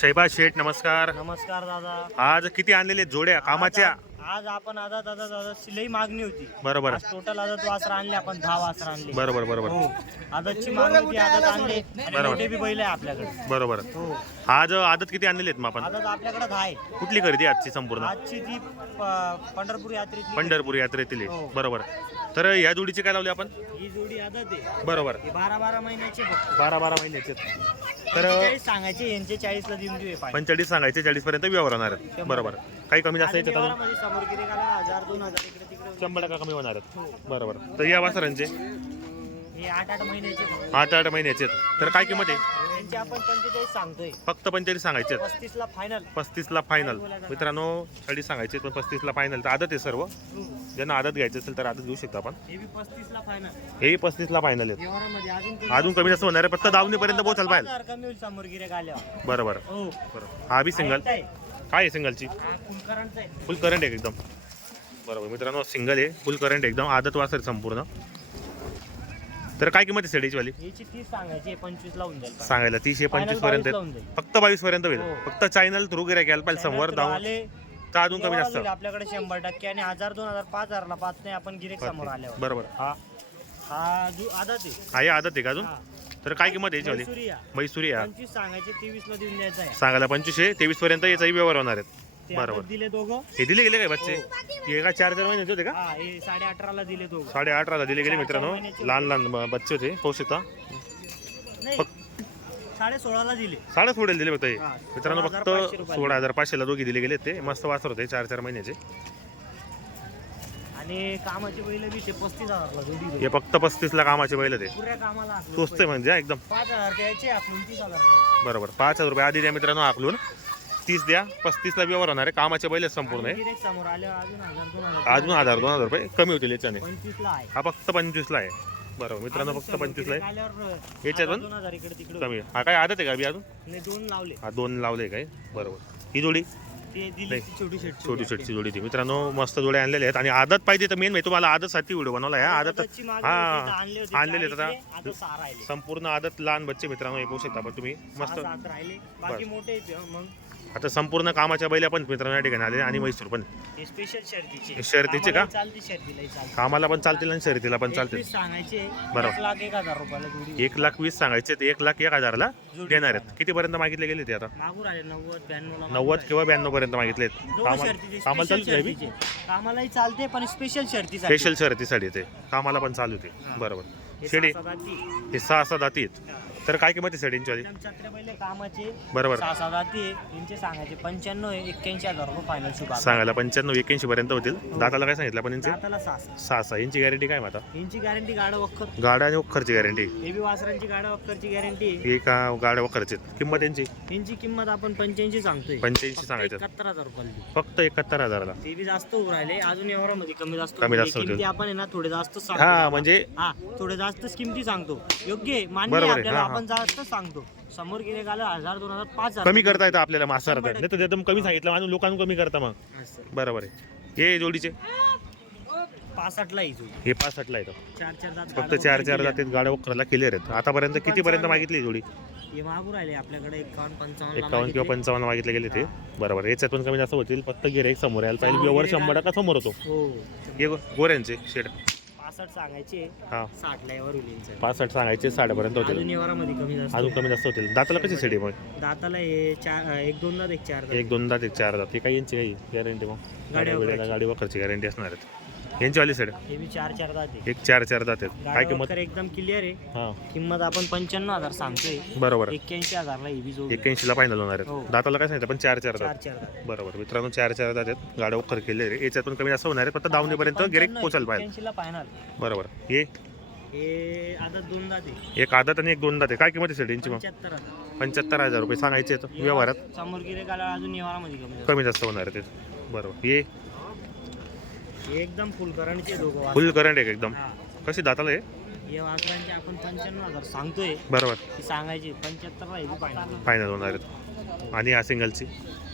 शैबाज शेठ नमस्कार. नमस्कार दादा. आज किती आणलेले जोड्या कामाच्या? आज आपण आता दादा दादा सिलाई मागणी होती. बरोबर. टोटल आदत वासर आणले आपण दहा वासर आणले. बरोबर बरोबर. हो. आदतची मागणी होती आदत आणले. आणि बरोबर. मोठे बी बैल आहे आपल्याकडे. बरोबर. हो. आज आदत किती आणलेले आहेत मग आपण? आदत आपल्याकडे दहा आहे. कुठली खरेदी आजची संपूर्ण? आजची ती प- पंढरपूर यात्रेतली. पंढरपूर यात्रेतील. आहे. हो. बरोबर. तर या जोडीचे काय लावले आपण? ही जोडी आदत आहे. बरोबर. ही बारा बारा महिन्याची फक्त. बारा बारा महिन्याचे आहेत. तर सांगायचे यांचे चाळीस ला देऊन देऊ हे. पंचेचाळीस सांगायचे चाळीस पर्यंत व्यवहार होणार आहेत. बरोबर. काही कमी जास्त आणि याच्यात अजून? व्यवहारामध्ये समोर गिरे घाला हजार दोन हजार इकडे तिकडे शंभर टक्का कमी होणार आहेत. बरोबर. तर या वासरांचे? हे आठ आठ महिन्याचे फक्त. आठ आठ महिन्याचे आहेत. तर काय किंमत आहे? यांचे आपण पंचेचाळीस सांगतोय. फक्त पंचेचाळीस सांगायचे आहेत. पस्तीस ला फायनल पस्तीसला फायनल मित्रांनो चाळीस सांगायचे पण पस्तीसला फायनल तर आदत आहे सर्व. ज्यांना आदत घ्यायचं असेल तर आदत घेऊ शकता आपण. हे बी पस्तीस ला फायनल पस्तीसला फायनल आहेत. व्यवहारामध्ये अजून कमी अजून कमी जास्त होणार आहे फक्त दावणीपर्यंत पोहोचायला पाहिजे. हजार कमी होईल समोर गिरे आल्यावर बरोबर. हो. बरोबर. हा बी सिंगल. काय आहे सिंगलची? फुल करंट आहे एकदम. बरोबर मित्रांनो सिंगल आहे. फुल करंट एकदम आदत वासर संपूर्ण. तर काय किंमत आहे सेडीची वाली? याची तीस सांगायची पंचवीस लावून जाईल सांगायला तीसशे पंचवीसपर्यंत. फक्त बावीस पर्यंत होईल. हो. फक्त चॅनल थ्रू गिरा घ्यायला पाहिजे समोर आले. तर अजून कमी जास्त. आपल्याकडे शंभर टक्के आणि हजार दोन हजार पाच हजारला पाच नाही आपण गिरेक समोर आल्यावर. बरोबर. हा. हा आदात आहे. आदत आहे का अजून. तर काय किंमत आहे याची वाली मैसुरी हा पंचवीस सांगायचे तेवीस ला देऊन द्यायचा आहे. सांगायला पंचवीसशे तेवीस पर्यंत याचाही व्यवहार होणार आहेत. ते बरोबर. दिले दोघं. हे दिले गेले काय बच्चे? हे. का चार चार महिन्याचे होते का? हा हे साडे अठराला दिले दोघं. साडे अठराला दिले गेले मित्रांनो. लहान लहान ब- बच्चे होते. शकता नाही साडे सोळाला दिले. साडे सोडेल दिले फक्त हे. हा. मित्रांनो सोळा हजार पाचशे फक्त रुपयाला. सोळा हजार पाचशेला दोघी दिले गेले ते. मस्त वासर होते चार चार महिन्याचे. आणि कामाचे बैल बी ते पस्तीस हजारला जोडी देऊ. हे फक्त पस्तीसला कामाचे बैल ते. पुऱ्या कामाला आखलून स्वस्त आहे म्हणजे हा, एकदम. पाच हजार द्यायचे आपण तीस हजार बरोबर. पाच हजार रुपये आधी द्या मित्रांनो आकलून तीस द्या. पस्तीसला व्यवहार होणार आहे. कामाचे बैल संपूर्ण आहे. गिरेक समोर आल्यावर अजून हजार दोन हजार अजून हजार दोन हजार रुपये कमी होतील याच्याने. आहे. हा फक्त पंचवीसला आहे. बरोबर. मित्रांनो फक्त पंचवीसला आहे. आल्यावर याच्यात पण? दोन हजार इकडे तिकडे कमी. हा काय आदत आहे का अभि अजून? नाही, दोन लावले. हा दोन लावले काय? बरोबर. ही जोडी? छोटी छोटी जोडी. ती. मित्रांनो मस्त जोड्या आणलेल्या आहेत. आणि आदत पाहिजे तर मेन तुम्हाला आदतसाठी व्हिडिओ बनवला आहे आदत हा आणलेले राहिले. संपूर्ण आदत लहान बच्चे मित्रांनो हे पाहू शकता पण तुम्ही. मस्त. राहिले. आता संपूर्ण कामाच्या बैल्या पण मित्रांनो या ठिकाणी आले आणि मैसूर पण. स्पेशल शर्तीचे शर्तीचे का? चालते. कामाला पण चालतील आणि शर्यतीला पण चालतील. सांगायचे बरोबर. एक लाख एक हजार रुपयाला जोडी एक लाख वीस सांगायचे ते एक लाख एक हजारला देणार आहेत. कितीपर्यंत मागितले गेले ते आता? मागून नव्वद ब्याण्णव नव्वद किंवा ब्याण्णव पर्यंत मागितले कामाला कामालाही चालते पण स्पेशल शर्ती स्पेशल शर्यतीसाठी ते. कामाला पण चालू होते बरोबर. शेडी. हे सहा सहा दाती आहेत. तर काय किंमत आहे शेडींची वाली? पहिले कामाचे. बरोबर. सहा सहा जाती आहे. यांचे सांगायचे पंच्याण्णव एक्क्याऐंशी हजार रुपये फायनल शुभ सांगायला पंच्याण्णव एक्याऐंशी पर्यंत होतील. दाताला काय सांगितलं पण यांचे? दाताला सहा सहा. सहा सहा. यांची गॅरंटी काय माता? यांची गॅरंटी गाडा वखर गाड्या आणि वखरची गॅरंटी हे बी वासरांची गाडा वखरची गॅरंटी ही का गाड्या वखरची किंमत यांची? यांची किंमत आपण पंच्याऐंशी सांगतोय. पंच्याऐंशी सांगायचं. एकाहत्तर हजार रुपयाला देऊ. फक्त एकाहत्तर हजाराला ते बी जास्त होऊ राहिले. अजून एवढ्यामध्ये कमी जास्त कमी होऊ जास्त राहिले. होतील. किमती आपण आहे ना थोडे जास्त सांगतो हा म्हणजे हा थोडे जास्तच किमती सांगतो. योग्य आहे. मान्य बरोबर आहे. आहे, आपल्याला. हा, हा. आपण जास्त सांगतो. समोर गेले गाला हजार दोन हजार पाच हजार. कमी करता येतं आपल्याला मासार नाही तर एकदम कमी सांगितलं आणि लोकांना कमी करता मग. असं. बरोबर आहे. हे जोडीचे. पासष्टला येतो हे पासष्टला येतं चार चार दात फक्त गाडा चार चार. जातीत गाड्या वखरला क्लिअर आहेत. आतापर्यंत कितीपर्यंत मागितली ही जोडी? हे मागू राहिले आपल्याकडे एकावन्न पंचावन्न एकावन्न किंवा पंचावन्न मागितले गेले ते. बरोबर. याच्यात पण कमी जास्त होतील. फक्त गिरे समोर यायला पाहिजे. व्यवहार शंभर टक्का समोर होतो. हो. हे गो- गोऱ्यांचे शेड. पासष्ट सांगायचे हा. साठला यावर. पासष्ट सांगायचे साडेपर्यंत होतील. अजून व्यवहारामध्ये कमी जास्त अजून कमी जास्त होतील. दाताला कशी शेडी मग? दाताला हे चार एक दोन दात एक चार दात. एक दोन दात एक चार दात हे काही यांची काही गॅरंटी मग? गाडी. गाडी वखरची गॅरंटी असणार आहेत. यांची वाली सेड हे बी चार चार दात आहे एक चार चार दात आहेत. काय किंमत? एकदम क्लिअर आहे. हा. किंमत आपण पंच्याण्णव हजार सांगतोय. बरोबर. एक्क्याऐंशी हजारला ही बी जोड एक्क्याऐंशीला फायनल होणार हो. आहेत दाताला काय सांगितलं? पण चार चार चार दात. चार दात. बरोबर. मित्रांनो चार चार दात आहेत. गाड्या वखर केले याच्यात पण कमी जास्त होणार आहे फक्त दावणीपर्यंत गिरेक पोचायला पाहिजे. एक्क्याऐंशीला फायनल बरोबर. हे? हे आता दोन दात आहे एक आदत आणि एक दोन दात आहे काय किंमत आहे यांची मग? पंच्याहत्तर हजार. पंच्याहत्तर हजार रुपये सांगायचे आहेत. व्यवहारात. समोर गिरे अजून कमी जास्त. कमी जास्त होणार आहे ते बरोबर. हे हे? एकदम फुल करंटचे दोघं वासर. फुल करंट आहे एकदम. हा. कशी दाताला आहे हे वासरांचे आपण पंच्याण्णव हजार सांगतोय. बरोबर. ती सांगायची फायनल फायनल होणार आहेत. आणि या सिंगलची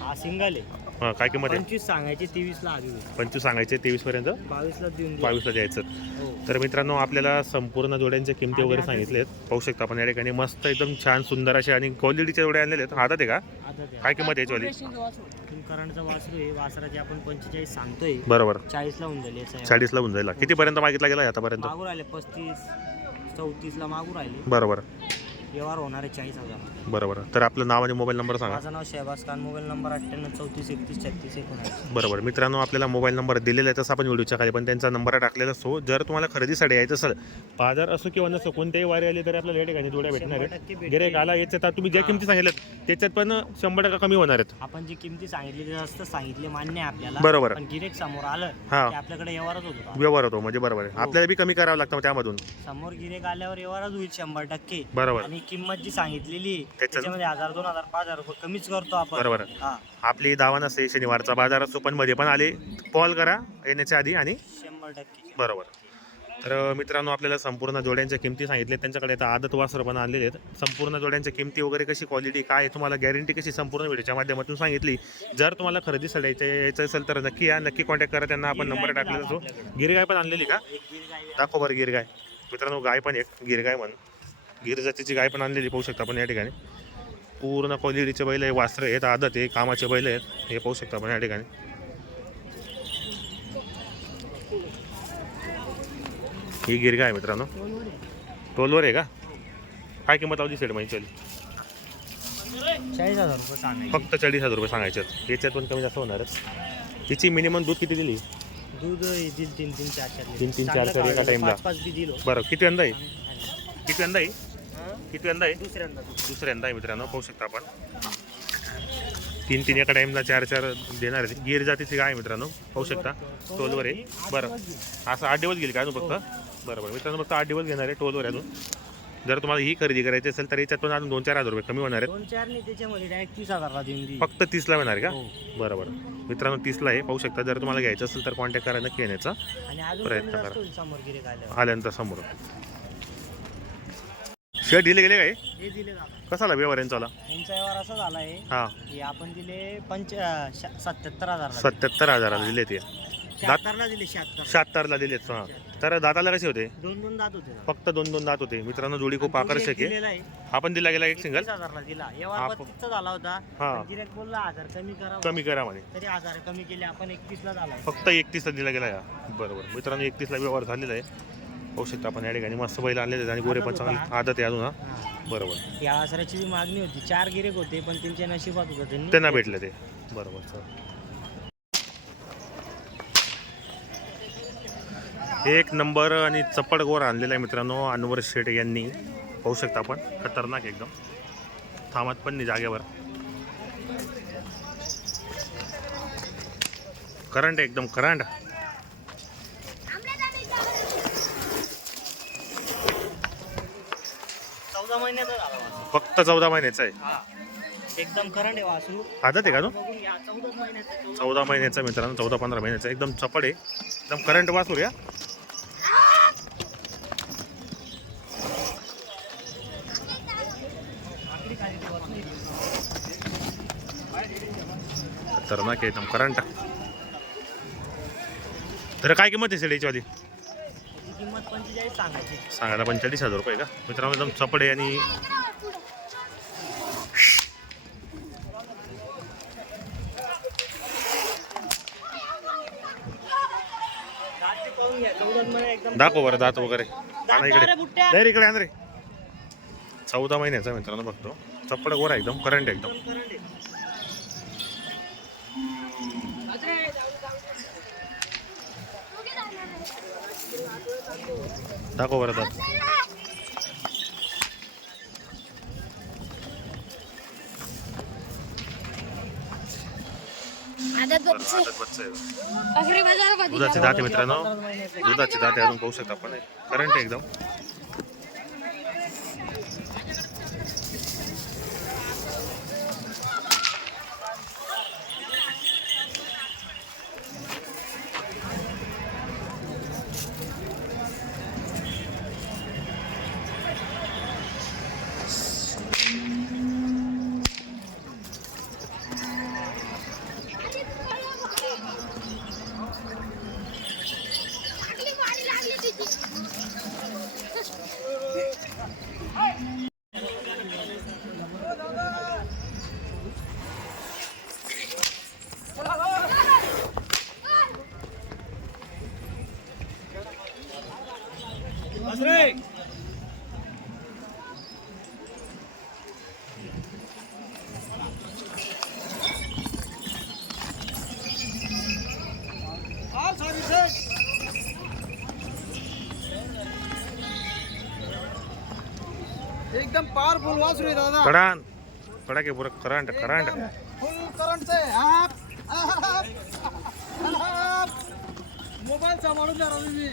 हा सिंगल आहे. हा, काय किंमत आहे? पंचवीस सांगायचे तेवीसला आधी पंचवीस सांगायचे तेवीस पर्यंत बावीसला देऊन देऊ. बावीसला द्यायचं. हो. तर मित्रांनो आपल्याला संपूर्ण जोड्यांच्या किमती वगैरे आले, आले. सांगितले आहेत. पाहू शकता आपण या ठिकाणी. मस्त एकदम छान सुंदर असे आणि क्वालिटीचे जोडे आणलेले आहेत. हातात आहे का? आता द्या. काय किंमत आहे वासरू आहे वासराचे आपण पंचेचाळीस सांगतोय. बरोबर. चाळीसला होऊन जाईल याचा. चाळीसला होऊन जाईल. कितीपर्यंत मागितला गेला आतापर्यंत? मागू राहिले पस्तीस चौतीसला मागू राहिले. बरोबर. व्यवहार होणार आहे चाळीस हजार. बरोबर. तर आपलं नाव आणि मोबाईल नंबर सांगा. माझं नाव शहबाज खान मोबाईल नंबर अठ्ठ्याण्णव चौतीस एकतीस छत्तीस एकोणऐंशी. बरोबर. मित्रांनो आपल्याला मोबाईल नंबर दिलेला आहे तसं आपण व्हिडिओच्या खाली पण त्यांचा नंबर टाकलेला असतो. जर तुम्हाला खरेदीसाठी यायचं असेल बाजार असो किंवा नसो कोणत्याही वारी आली तरी आपल्याला या ठिकाणी जोड्या भेटणार शंभर आहेत. टक्के भेटेल. गिरेक आला याच्यात आता तुम्ही ज्या किमती सांगितल्यात त्याच्यात पण शंभर टक्का कमी होणार आहेत. आपण जी किमती सांगितली ते जास्त सांगितले मान्य आहे आपल्याला. बरोबर. पण गिरेक समोर आलं हा. की आपल्याकडे व्यवहारच होत होता व्यवहार होतो म्हणजे बरोबर आहे. आपल्याला बी कमी करावं लागतं त्यामधून. समोर गिरेक आल्यावर व्यवहारच होईल शंभर टक्के. बरोबर. आणि किंमत जी सांगितलेली आहे, त्याच्यात- त्याच्यामध्ये हजार दोन हजार पाच हजार रुपये कमीच करतो आपण. बरोबर. हा. आपली दावा नसते शनिवारचा बाजार असतो पण मध्ये पण आले. कॉल करा येण्याच्या आधी आणि शंभर टक्के. बरोबर. तर मित्रांनो आपल्याला संपूर्ण जोड्यांच्या किमती सांगितल्या त्यांच्याकडे आता आदत वासर पण आणलेले आहेत. संपूर्ण जोड्यांच्या किमती वगैरे कशी क्वालिटी काय आहे, तुम्हाला गॅरंटी कशी संपूर्ण व्हिडिओच्या माध्यमातून सांगितली. जर तुम्हाला खरेदीसाठी यायचं यायचं असेल तर नक्की या नक्की कॉन्टॅक्ट करा. त्यांना आपण नंबर टाकलेला असतो. गिरगाय पण आणलेली का? एक आहे. दाखव बरं गिरगाय. मित्रांनो गाय पण एक गिरगाय म्हण. गिर जातीची गाय पण आणलेली पाहू शकता आपण या ठिकाणी. पूर्ण क्वालिटीचे बैल आहे वासरं आहेत आदत आहे कामाचे बैल आहेत हे पाहू शकता आपण या ठिकाणी. ही गिरगाय आहे मित्रांनो. टोलवर आहे का? काय किंमत लावली सेट माहिती चाळीस हजार रुपये फक्त चाळीस हजार रुपये सांगायचे. याच्यात पण कमी जास्त होणारच हिची मिनिमम दूध किती दिली? दूध तीन तीन चार चार. तीन- तीन, चार- चार एका टाइमला. बरं किती यंदा आहे किती यंदा आहे किती यंदा आहे? दुसऱ्यांदा. दुसऱ्यांदा आहे मित्रांनो पाहू शकता आपण. तीन तीन एका टाइमला चार चार देणार आहेत. गिर जातीची गाय आहे मित्रांनो पाहू शकता. टोलवर आहे. बरं. असं आठ दिवस गेली का अजून फक्त? बरं बरं. मित्रांनो फक्त आठ दिवस घेणार आहे टोलवर आहे अजून. जर तुम्हाला ही खरेदी करायची असेल तर याच्यात पण अजून दोन चार हजार रुपये कमी होणार आहेत. दोन चार नाही त्याच्यामध्ये डायरेक्ट तीस हजारला देऊन देईल. फक्त तीसला होणार आहे का? हो. बरं बरं. मित्रांनो तीसला आहे. पाहू शकता. जर तुम्हाला घ्यायचं असेल तर कॉन्टॅक्ट करा. नक्की येण्याचा आणि अजून प्रयत्न कमी जास्त करा. होईल समोर आल्यानंतर समोर. शेअर दिले गेले काय हे दिले कसाला व्यवहार यांचा यांचा व्यवहार असा झाला आहे हां. की आपण दिले पंच सत्याहत्तर हजार सत्याहत्तर हजाराला दिले ते. शहात्तरला दिले शहात्तर. शहात्तरला दिलेत हां. तर दाताला कसे होते? दोन दोन दात होते फक्त दोन दोन दात होते. मित्रांनो जोडी खूप आकर्षक आहे. दिलेला आहे. आपण दिला गेला एक सिंगल हजारला दिला. व्यवहार आपण- बत्तीसचा झाला होता. हा. पण गिऱ्हाईक बोलला हजार कमी करा कमी करा म्हणे. तरी हजार कमी केले आपण एकतीसला झाला फक्त एकतीसला दिला गेला या. बरोबर. मित्रांनो एकतीसला व्यवहार झालेला आहे. पाहू शकता आपण या ठिकाणी. मस्त बैल आणलेले आहेत आणि गोरे पण चांगली आदत आहे अजून हा. बरोबर. या आसराची बी मागणी होती. चार गिरेक होते पण त्यांच्या नशिबात होतं. त्यांनी त्यांना भेटले ते. बरोबर चल. एक नंबर आणि चप्पड गोर आणलेला आहे मित्रांनो अनवर शेठ यांनी. पाहू शकता आपण. खतरनाक एकदम. थांबत पण नाही जागेवर. करंट एकदम करंट चौदा महिन्याचा झाला फक्त चौदा महिन्याचा आहे. हा. एकदम करंट आहे वासरू आदत आहे का तो? बघून घ्या चौदाच महिन्याचा आहे. चौदा महिन्याचा मित्रांनो चौदा पंधरा महिन्याचा एकदम चपड आहे. एकदम करंट वासूर या. खतरनाक आहे एकदम करंट तर काय किंमत आहे सेडीची वाली त्याची किंमत पंचेचाळीस सांगायची. सांगायला पंचेचाळीस हजार रुपये का? मित्रांनो एकदम चपड आहे आणि दाखव बरं दात वगैरे. आणा इकडे. नाही रे, इकडे आण रे. चौदा महिन्याचा मित्रांनो बघतो. चप्पड गोरा एकदम करंट एकदम. दाखव बरं दात. दुधाचे दाते मित्रांनो. दुधाचे दाते अजून पाहू शकता आपण. करंट एकदम. एकदम पॉवरफुल वासरू आहे दादा. कडान. कडाके पुरं करंट करंट फुल करंट आहे आप, आप, आप. मोबाईल सांभाळून जरा तुम्ही